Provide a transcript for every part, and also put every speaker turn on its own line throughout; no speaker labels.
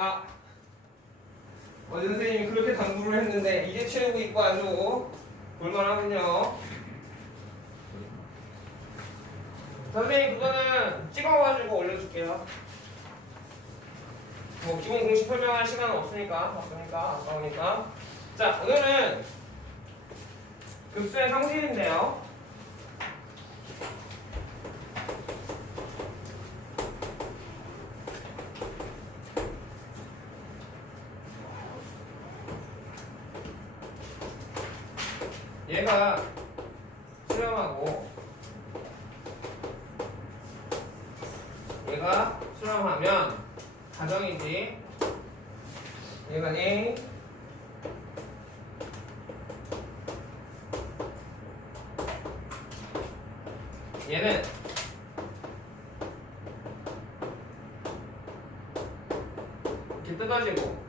아 어제 선생님이 그렇게 당부를 했는데 이제 채우고 있고 아주 볼만하군요. 선생님 그거는 찍어가지고 올려줄게요. 뭐 기본 공식 설명할 시간은 없으니까 바쁘니까 아까우니까. 자 오늘은 급수의 상식인데요. 얘가 수렴하고 얘가 수렴하면 가정이지. 얘가 A. 얘는 이렇게 뜯어지고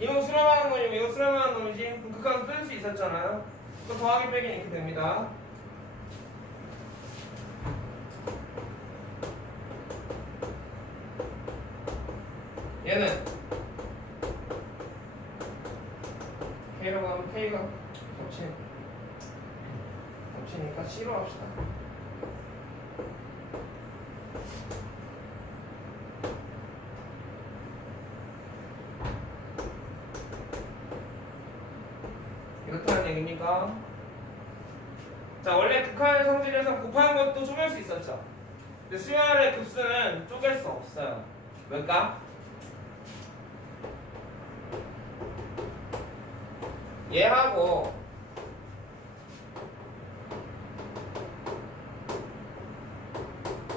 이거 수렴하는 놈이고 이거 수렴하는 놈이지 그럼 극한 뜰수 있었잖아요. 그 더하기 빼기 이렇게 됩니다. 이렇다는 얘기입니까? 자 원래 극한의 성질에서 곱하는 것도 쪼갤 수 있었죠. 근데 수열의 급수는 쪼갤 수 없어요. 왜일까? 얘하고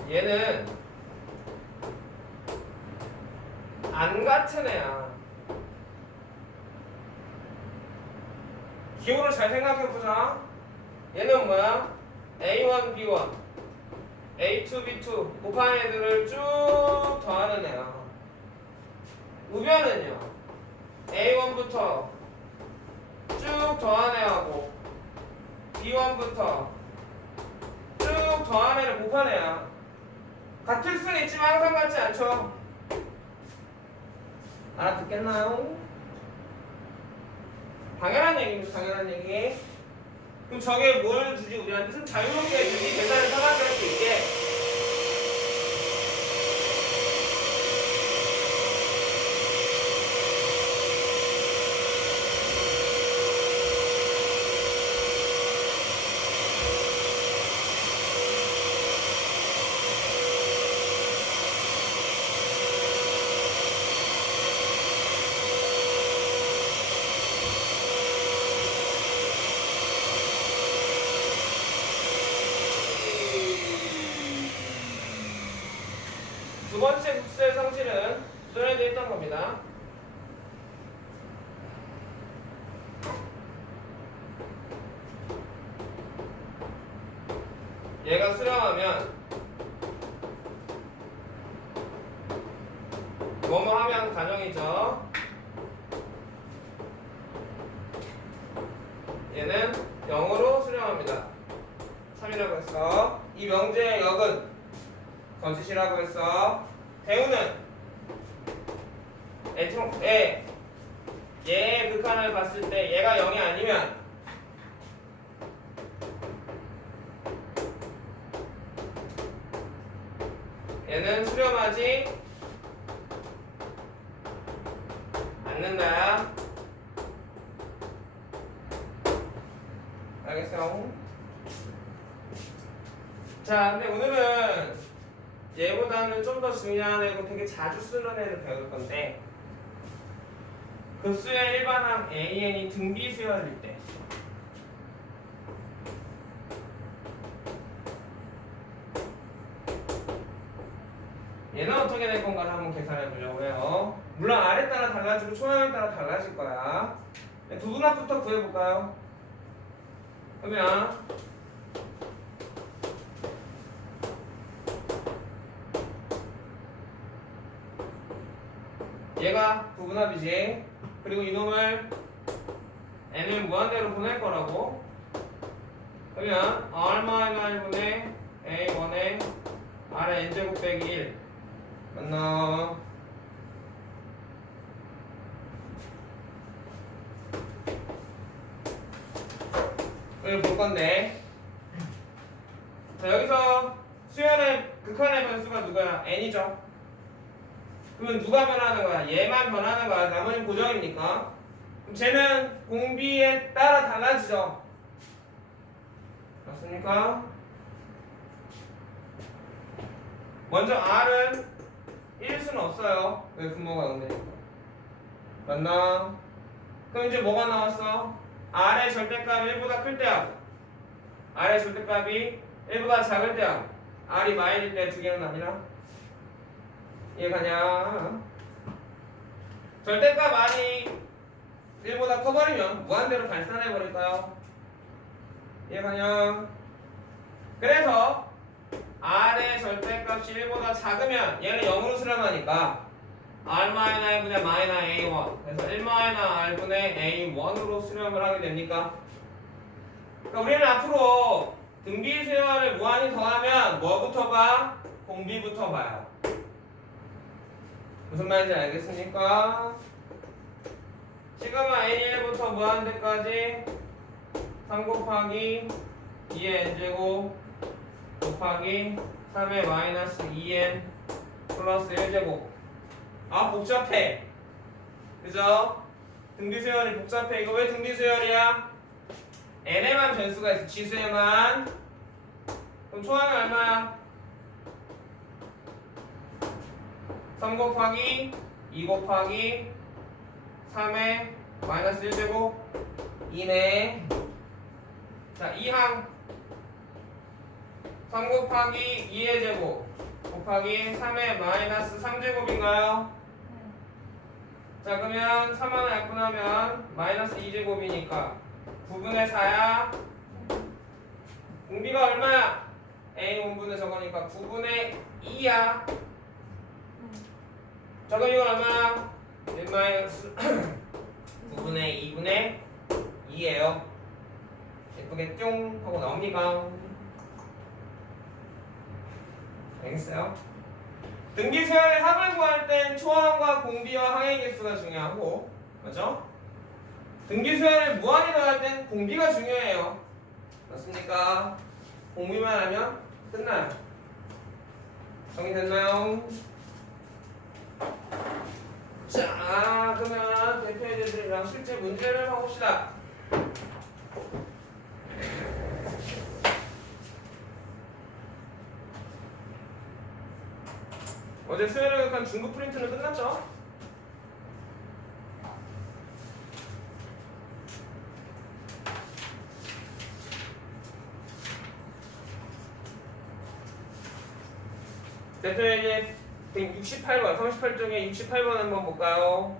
얘는 안 같은 애야. 기호를 잘 생각해보자. 얘는 뭐야? A1, B1, A2, B2 곱한 애들을 쭉 더하는 애야. 우변은요? A1부터 쭉 더한 애하고 B1부터 쭉 더한 애를 곱한 애야. 같을 수는 있지만 항상 같지 않죠? 알아듣겠나요? 당연한 얘기입니다. 당연한 얘기. 그럼 저게 뭘 주지 우리한테 좀 자유롭게 주지 계산을 상하게 할 수 있게. 두 번째 국수의 성질은 전에도 했던 겁니다. 얘가 수렴하면 뭐뭐 하면 가정이죠. 얘는 0으로 수렴합니다. 3이라고 했어. 이 명제의 역은 거짓이라고 했어. 대우는 에트로 에 얘의 극한을 봤을 때 얘가 0이 아니면 자주 쓰는 애를 배울 건데 급수의 일반항 AN이 등비수열일 때 얘는 어떻게 될 건가를 한번 계산해 보려고 해요. 물론 아래 따라 달라지고 초항에 따라 달라질 거야. 두 분합부터 구해볼까요? 그러면 얘가 부분합이지. 그리고 이놈을 n을 무한대로 보낼 거라고. 그러면 r-1분의 a1의 r의 n제곱 빼기 1 맞나? 이걸 볼 건데 자 여기서 수열의 극한의 변수가 누구야? n이죠 그러면 누가 변하는 거야? 얘만 변하는 거야 나머지는 고정입니까? 그럼 쟤는 공비에 따라 달라지죠 맞습니까? 먼저 R은 1일 수는 없어요 왜 분모가 응대니까 맞나? 그럼 이제 뭐가 나왔어? R의 절대값이 1보다 클 때하고 R의 절대값이 1보다 작을 때하고 R이 마일일 때 두 개는 아니라 이해가냐? 절대값 R이 1보다 커버리면 무한대로 발산해버릴까요? 이해가냐? 그래서 R의 절대값이 1보다 작으면 얘는 0으로 수렴하니까 R-I분의 마이너 A1 그래서 1-R분의 A1으로 수렴을 하게 됩니까? 그러니까 우리는 앞으로 등비 세월을 무한히 더하면 뭐부터 봐? 공비부터 봐요 무슨 말인지 알겠습니까? 시그마 A1부터 무한대까지 3 곱하기 2의 n제곱 곱하기 3의 마이너스 2n 플러스 1제곱 아 복잡해 그죠? 등비수열이 복잡해 이거 왜 등비수열이야? n에만 변수가 있어 지수에만 그럼 초항이 얼마야? 3 곱하기 2 곱하기 3의 마이너스 1제곱 2네 자 2항 3 곱하기 2의 제곱 곱하기 3의 마이너스 3제곱인가요? 자 그러면 3하나 약분하면 마이너스 2제곱이니까 9분의 4야 공비가 얼마야? A 5분의 저거니까 9분의 2야 저거 이건 얼마야? 1 마이너스 9분의 2분의 2예요 예쁘게 뿅 하고 나옵니다 알겠어요? 등기 수열의 합을 구할 땐 초항과 공비와 항의 개수가 중요하고 맞죠? 등기 수열을 무한히 더할 땐 공비가 중요해요 맞습니까? 공비만 하면 끝나요 정리됐나요? 자 그러면 대표 애들이랑 실제 문제를 해봅시다 어제 수요일에 간 중급 프린트는 끝났죠? 대표에게 168번, 38쪽에 68번 한번 볼까요?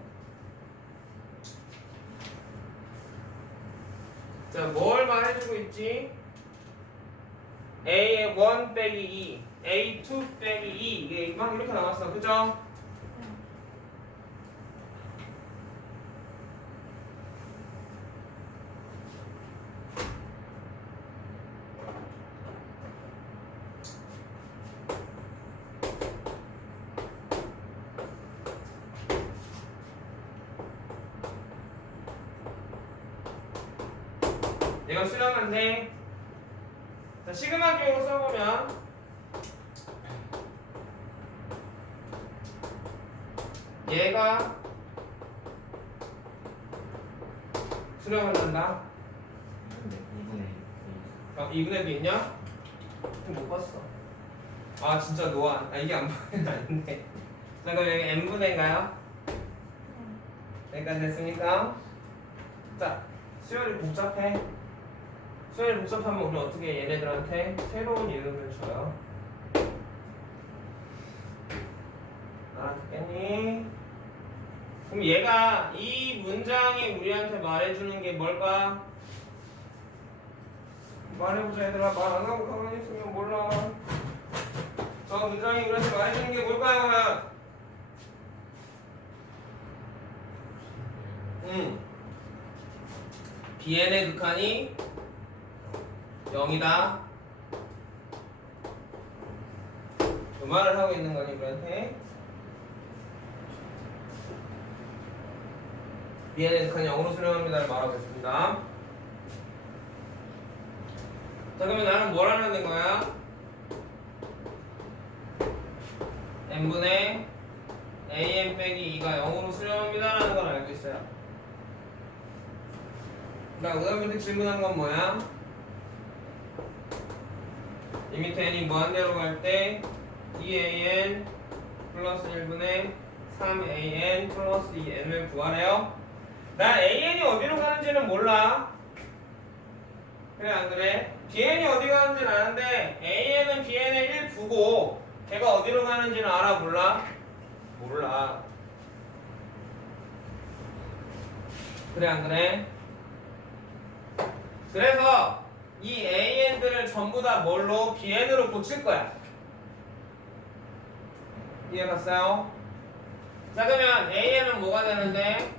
자, 뭘 말해주고 있지? A의 1 빼기 2, A2 빼기 2 이게 막 이렇게 나왔어, 그죠? 내가 수렴한데 자, 시그마 기호로 써보면 얘가 수렴을 한다. 어, 2분의 2 있냐? 못 봤어. 아 진짜 노안. 아 이게 안 보이는 아닌데. 자 그럼 여기 n분의인가요? 여기까지 됐습니까? 자 수열이 복잡해. 수열이 복잡하면 우리 어떻게 얘네들한테 새로운 이름을 줘요? 알겠니? 그럼 얘가 이 문장이 우리한테 말해주는 게 뭘까? 말해보자 얘들아 말 안 하고 가만히 있으면 몰라 저 문장이 우리한테 말해주는 게 뭘까요? 음. BN의 극한이 0이다. 그 말을 하고 있는 거니 우리한테. BN의 극한이 0으로 수렴합니다를 말하고 있습니다. 자 그러면 나는 뭘 하는 거야? n분의 an 빼기 2가 0으로 수렴합니다 라는 걸 알고 있어요. 자, 그 다음에 질문한 건 뭐야? 이 밑에 n이 무한대로 갈 때 2an 플러스 1분의 3an 플러스 2n을 구하래요. 난 an이 어디로 가는지는 몰라. 그래 안 그래? Bn이 어디 가는지는 아는데 an은 bn의 1 두고 걔가 어디로 가는지는 알아 몰라? 몰라. 그래 안 그래? 그래서 이 AN들을 전부 다 뭘로? BN으로 고칠 거야. 이해 갔어요? 자 그러면 AN은 뭐가 되는데?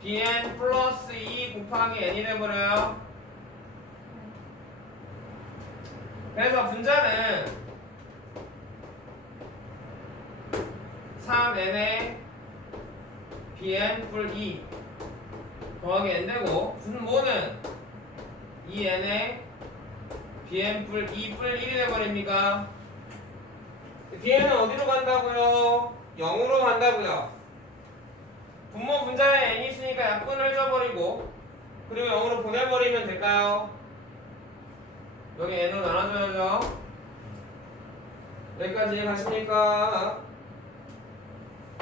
BN 플러스 2 곱하기 N이 돼버려요. 그래서 분자는 3N에 BN 뿔2 더하기 N 되고 분모는 2n에 bn 뿔2뿔 1이 돼버립니까? bn은 어디로 간다고요? 0으로 간다고요. 분모 분자에 n이 있으니까 약분을 해줘버리고 그리고 0으로 보내버리면 될까요? 여기 n으로 나눠줘야죠. 여기까지 가십니까?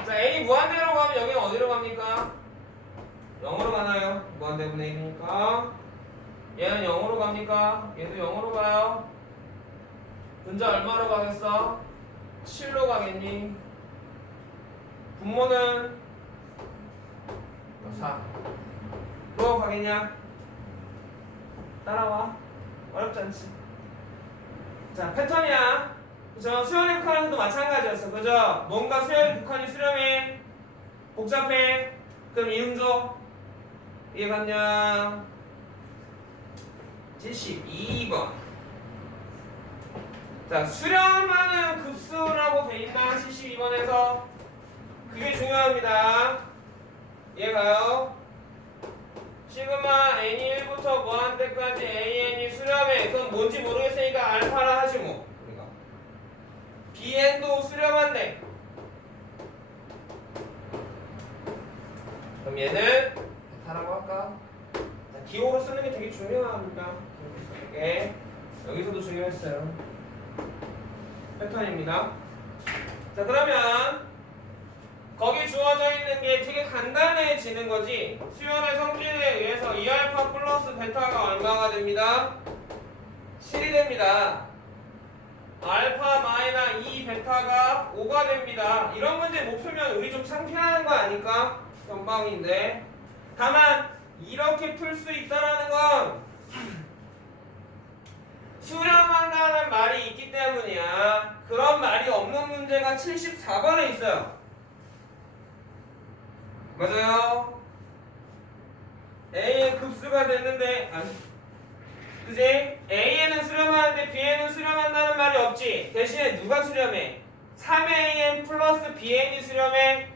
자 n이 무한대로 가면 여기는 어디로 갑니까? 0으로 가나요? 무한대분의 1이니까 얘는 0으로 갑니까? 얘도 0으로 가요. 분자 얼마로 가겠어? 7로 가겠니? 분모는 4. 로 가겠냐? 따라와. 어렵지 않지? 자, 패턴이야. 그죠? 수열의 북한도 마찬가지였어. 그죠? 뭔가 수열의 북한이 수렴해. 복잡해. 그럼 이응조. 이해갔냐? 72번. 자, 수렴하는 급수라고 돼 있나? 72번에서. 그게 중요합니다. 이해가요? 시그마 n이 1부터 무한 때까지 an이 수렴해. 그건 뭔지 모르겠으니까 알파라 하지 뭐. 우리가. bn도 수렴한대. 그럼 얘는 베타라고 할까? 자, 기호로 쓰는 게 되게 중요합니다. 이렇게 여기서도 중요했어요. 패턴입니다. 자 그러면 거기 주어져 있는 게 되게 간단해지는 거지. 수열의 성질에 의해서 2알파 플러스 베타가 얼마가 됩니다? 7이 됩니다. 알파 마이너 2 베타가 5가 됩니다. 이런 문제 못 풀면 우리 좀 창피하는 거 아닐까? 연방인데. 다만 이렇게 풀 수 있다라는 건 수렴한다는 말이 있기 때문이야. 그런 말이 없는 문제가 74번에 있어요. 맞아요? A의 급수가 됐는데 아니 그지? A에는 수렴하는데 B에는 수렴한다는 말이 없지. 대신에 누가 수렴해? 3AN 플러스 BN이 수렴해.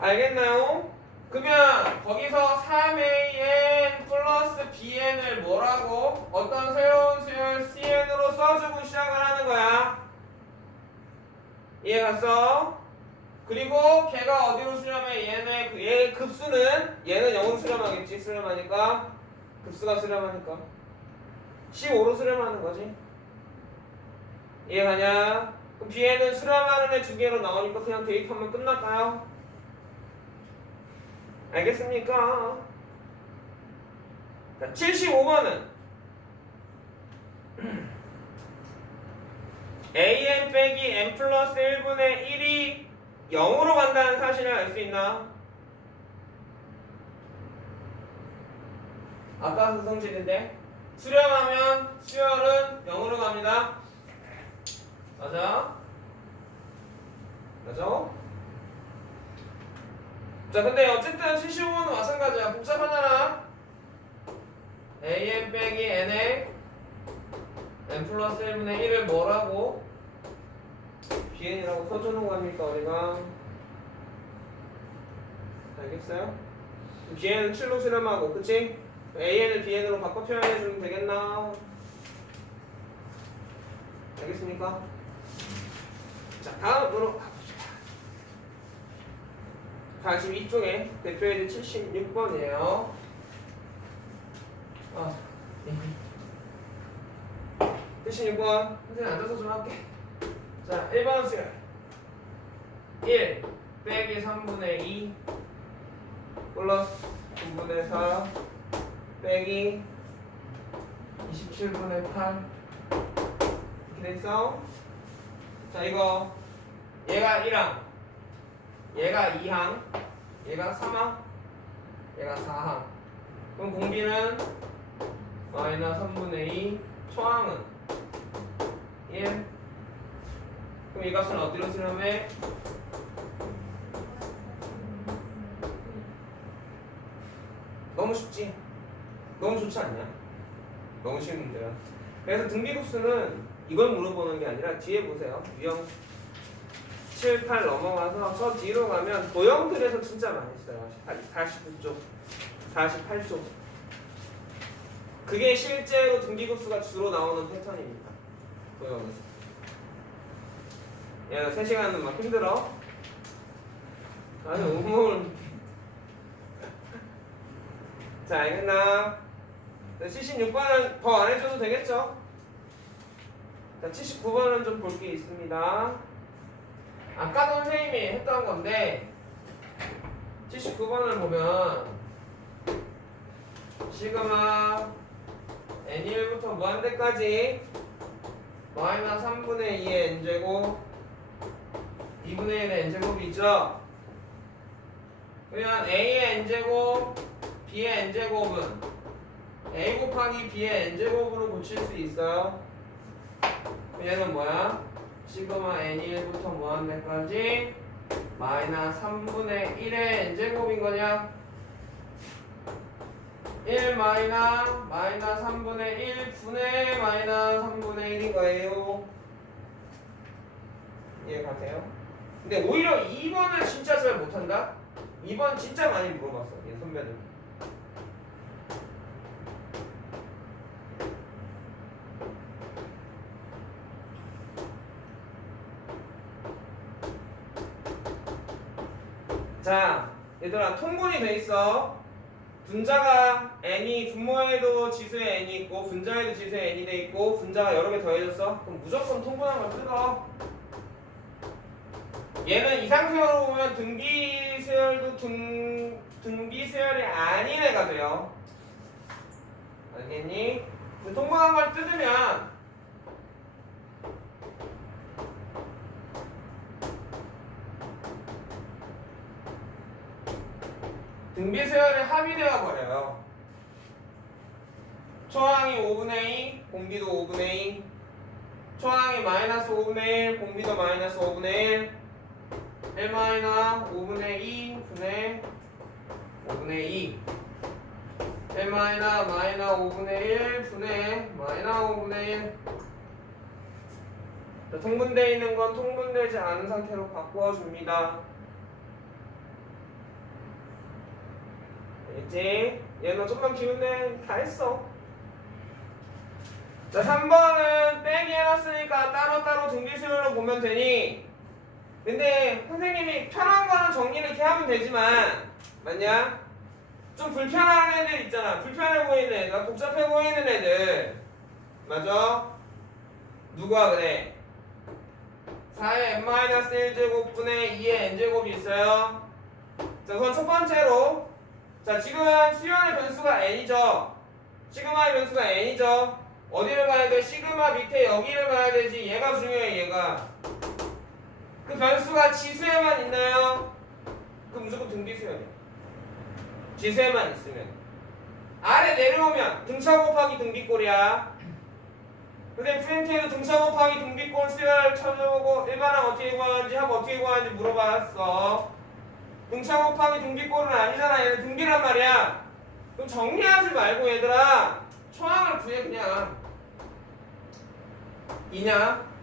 알겠나요? 그러면 거기서 3AN 플러스 BN을 뭐라고? 어떤 새로운 수열 CN으로 써주고 시작을 하는 거야. 이해 갔어? 그리고 걔가 어디로 수렴해? 얘네 그- 얘 급수는 얘는 0으로 수렴하겠지 수렴하니까 급수가 수렴하니까 15로 수렴하는 거지 이해가냐? 그럼 B에는 수렴하는 애 두 개로 나오니까 그냥 대입하면 끝날까요? 알겠습니까? 자, 75번은 an 빼기 n 플러스 1분의 1이 0으로 간다는 사실을 알 수 있나? 아까 그 성질인데 수렴하면 수열은 0으로 갑니다. 맞아? 맞아? 자 근데 어쨌든 75는 마찬가지야 복잡하잖아 an 빼기 n에 n 플러스 1분의 1을 뭐라고? Bn이라고 써주는 겁니까 우리가? 알겠어요? bn은 7로 수렴하고 그치? an을 bn으로 바꿔 표현해주면 되겠나? 알겠습니까? 자 다음으로 가보자 42쪽에 대표에드 76번이에요 아, 76번 선생님 앉아서 좀 할게 자 1번 수열 1 빼기 3분의 2 플러스 9분의 4 빼기 27분의 8 이렇게 됐어? 자 이거 얘가 1항 얘가 2항 얘가 3항 얘가 4항. 그럼 공비는 마이너스 3분의 2 초항은 1 그럼 이 값은 어디로 수렴해? 너무 쉽지? 너무 좋지 않냐? 너무 쉬운 문제야 그래서 등비급수는 이걸 물어보는 게 아니라 뒤에 보세요 유형 7, 8 넘어가서 저 뒤로 가면 도형들에서 진짜 많이 써요 49쪽 48쪽 그게 실제로 등기급수가 주로 나오는 패턴입니다 도형에서 야 3시간은 막 힘들어? 아니 온몸을 자 알겠나? 자, 76번은 더 안 해줘도 되겠죠? 자 79번은 좀 볼 게 있습니다 아까도 선생님이 했던 건데 79번을 보면 시그마 n1부터 무한대까지 마이너스 3분의 2의 n제곱 2분의 1의 n제곱이 있죠? 그러면 a의 n제곱 b의 n제곱은 a 곱하기 b의 n제곱으로 고칠 수 있어요 얘는 뭐야? 시그마 n1부터 무한대까지 마이너스 3분의 1의 n제곱인 거냐? 1 마이너스 마이너스 3분의 1 분의 마이너스 3분의 1인 거예요 이해 가세요? 근데 오히려 2번을 진짜 잘 못한다? 2번 진짜 많이 물어봤어 얘 선배들. 자 얘들아 통분이 돼 있어. 분자가 n이 분모에도 지수에 n이 있고 분자에도 지수에 n이 돼 있고 분자가 여러 개 더해졌어? 그럼 무조건 통분한 걸 뜯어 얘는 이 상태로 보면 등기수열도 등, 등비 수열이 아닌 애가 돼요 알겠니? 그 통분한 걸 뜯으면 등비 수열이 합의되어 버려요. 초항이 5분의 2, 공비도 5분의 2. 초항이 마이너스 5분의 1, 공비도 마이너스 5분의 1. 1 마이너스 5분의 2 분의 5분의 2. 1 마이너스 마이너스 5분의 1 분의 마이너스 5분의 1. 자, 통분되어 있는 건 통분되지 않은 상태로 바꾸어 줍니다. 알겠지? 얘는 좀만 기운내 다 했어. 자, 3번은 빼기 해놨으니까 따로따로 등기수열로 보면 되니. 근데 선생님이 편한 거는 정리를 이렇게 하면 되지만, 맞냐? 좀 불편한 애들 있잖아. 불편해 보이는 애들, 복잡해 보이는 애들. 맞아? 누가 그래? 4의 n-1제곱분의 2의 n제곱이 있어요. 자, 그건 첫 번째로 자 지금 수연의 변수가 n이죠 시그마의 변수가 n이죠 어디를 가야 돼? 시그마 밑에 여기를 가야 되지. 얘가 중요해, 얘가. 그 변수가 지수에만 있나요? 그럼 무조건 등비수야 돼. 지수에만 있으면. 아래 내려오면 등차 곱하기 등비꼴이야. 근데 프린트에도 등차 곱하기 등비꼴 수열 찾아보고 일반항 어떻게 구하는지 합 어떻게 구하는지 물어봤어. 등차 곱하기 등비꼴은 아니잖아. 얘는 등비란 말이야. 그럼 정리하지 말고 얘들아 초항을 구해 그냥. 이냐?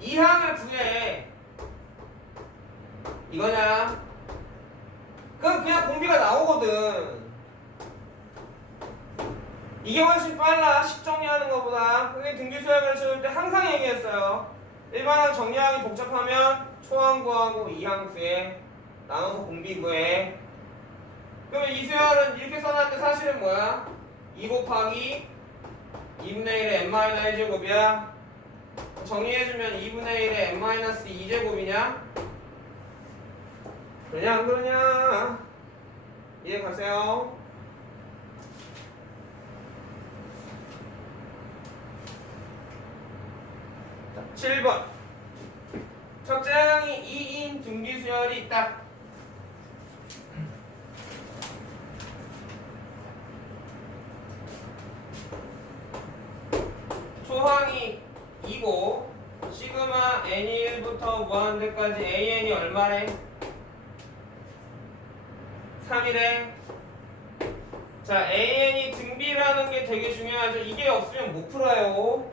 이항을 구해. 이거냐? 그럼 그냥 공비가 나오거든. 이게 훨씬 빨라. 식 정리하는 것보다. 근데 등기 수학을 채울 때 항상 얘기했어요. 일반항 정리하기 복잡하면 초항 구하고 이항 구해. 나눠서 공비 구해. 그러면 이 수열은 이렇게 써놨는데 사실은 뭐야? 2 곱하기 2분의 1의 n-1제곱이야. 정리해주면 2분의 1의 n-2제곱이냐? 그러냐 안 그러냐? 이해 가세요? 자, 7번 첫째 항이 2인 등기수열이 있다. 초항이 2고 시그마 n이 1부터 무한대까지 an이 얼마래? 3이래 자 an이 등비라는 게 되게 중요하죠. 이게 없으면 못 풀어요.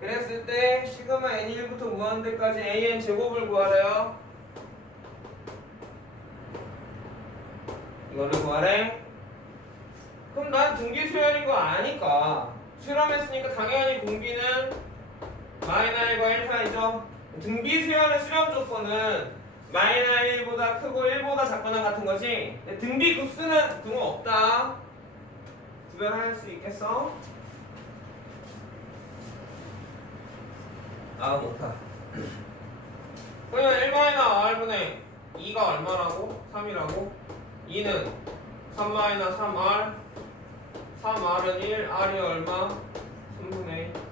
그랬을 때 시그마 n 1부터 무한대까지 an 제곱을 구하래요. 이거를 구하래? 그럼 난 등기 수열인 거 아니까. 수렴했으니까 당연히 공비는 마이너 1과 1 사이죠 등비 수열의 수렴 조건은 마이너 1보다 크고 1보다 작거나 같은 거지 등비 급수는 등호 없다 구별할 수 있겠어? 아 못하 그러면 1 마이너 R분의 2가 얼마라고? 3이라고? 2는 3 마이너 3R 3R은 1, R이 얼마? 3분의 1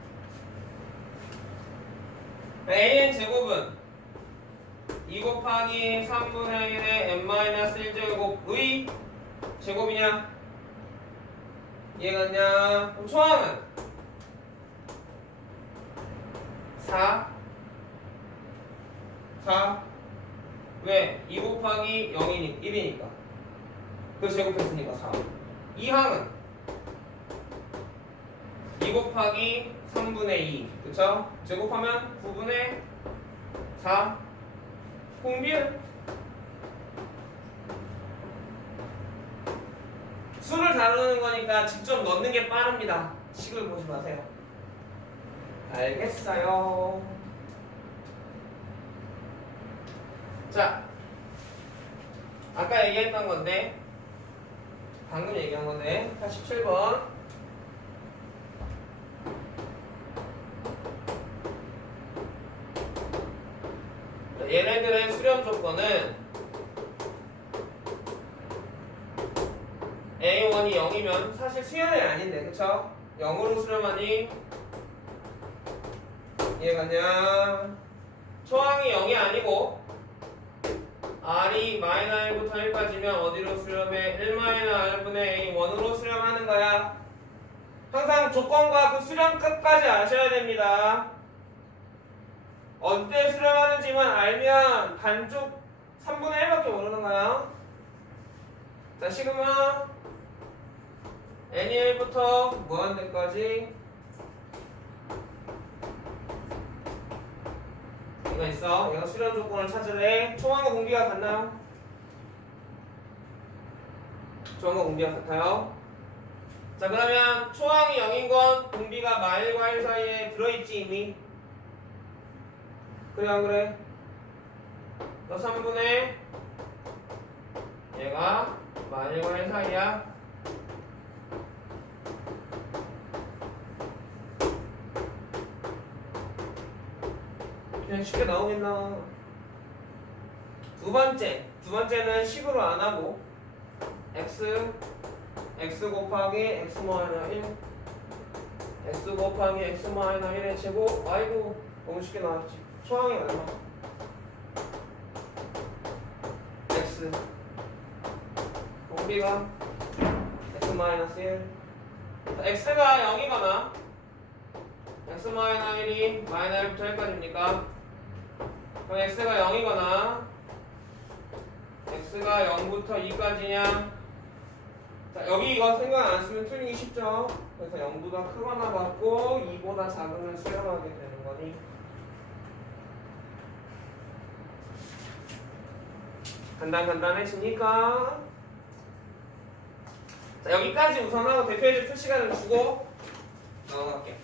AN 제곱은 2 곱하기 3분의 1의 n-1제곱의 제곱이냐? 이해갔냐? 그럼 초항은 4 4 왜? 2 곱하기 0이니 1이니까 그 제곱했으니까 4 이항은 2 곱하기 3분의 2 그쵸? 제곱하면 9분의 4 공비은 수를 다루는 거니까 직접 넣는 게 빠릅니다. 식을 보지 마세요. 알겠어요. 자 아까 얘기했던 건데 방금 얘기한 건데 87번 조건은 A1이 0이면 사실 수열이 아닌데 그쵸? 0으로 수렴하니 이해갔냐? 초항이 0이 아니고 R이 마이너 1부터 1까지면 어디로 수렴해? 1 마이너 R분의 A 1으로 수렴하는 거야 항상 조건과 그 수렴 끝까지 아셔야 됩니다 언제 수렴하는지만 알면 반쪽 3분의 1밖에 모르는 거야. 자, 시그마 n이 1부터 무한대까지 이거 있어. 얘가 수렴 조건을 찾으래. 총항과 공비가 같나요? 총항과 공비가 같아요. 자, 그러면 초항이 0인 건 공비가 마일과 1 사이에 들어있지 이미. 그래 안 그래? 너 3분의 얘가 마일과 1 사이야? 그냥 쉽게 나오겠나? 두 번째 두 번째는 식으로 안 하고 x x 곱하기 x 마이너 1 x 곱하기 x 마이너스 1의 제곱 아이고 너무 쉽게 나왔지. 초항이 얼마? x. 우리가 x 마이너스 1 x가 0이거나 x 마이너스 1이 마이너스 1부터 1까지입니까? 그럼 x가 0이거나 x가 0부터 2까지냐? 자 여기 이거 생각 안 쓰면 틀리기 쉽죠 그래서 0보다 크거나 같고 2보다 작으면 수렴하게 되는 거니. 간단 간단해지니까. 자 여기까지 우선 하고 대표해줄 표 시간을 주고 넘어갈게